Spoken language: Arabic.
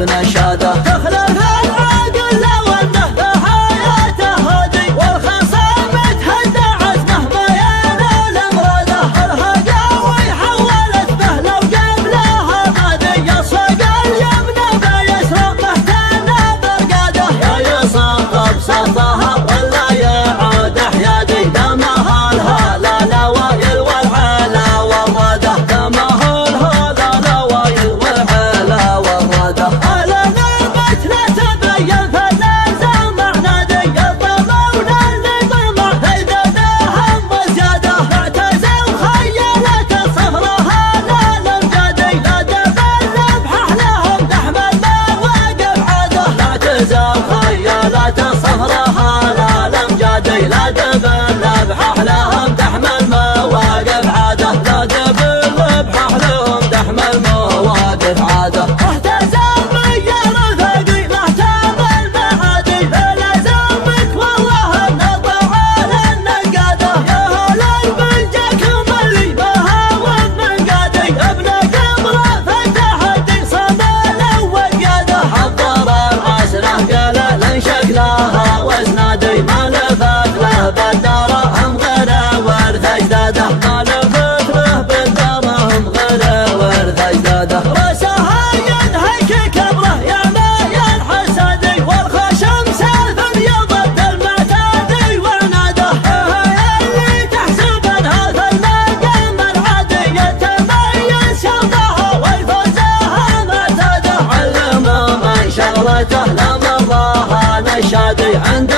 بنشاده. تخلف العاقل لو انه بحياته هادي، والخصام تهدى عزمه ما ينال مراده. الهداوي حولت به لو قبلها مادي، يصفق اليمنى بيسرى مهتنى برقاده. يا يصفق صفها ولا يعود حيادي، دمها الهلا لوايل والعلا والراده. دمها الهلا لوايل والعلا والراده. على نعمة لا تبين فاللازم عنادي، الضمون اللي طمع هيدناهم وزياده. اعتزل خيالات صفرها لا الامجادي، لا تبلب ححلهم دحم المواقف عاده. اعتزل خيالات صفرها لا الامجادي، لا تبلب ححلهم دحم المواقف عاده. لا تبلب ححلهم دحم المواقف عاده. احتزم يا رفاقي محتام المعادي، لازمك والله النطع على النقاده. يا هلا بنجاكم اللي بهاوم من قادي، ابن قمره في التحدي صمل وقياده. حضر العسره قلل شكلها واسنادي، ما لفت له بالدرهم غير ورث اجداده. ما لفت له بالدرهم غير ورث اجداده. راسها ينهك كبره يا مايل حسادي، والخشم سالف يضد المعتادي وعناده. اللي تحسب انها في المقام العادي، يتميز شرطها ويفوزها معتاده. علم من شغلته لمرها نشادي، عند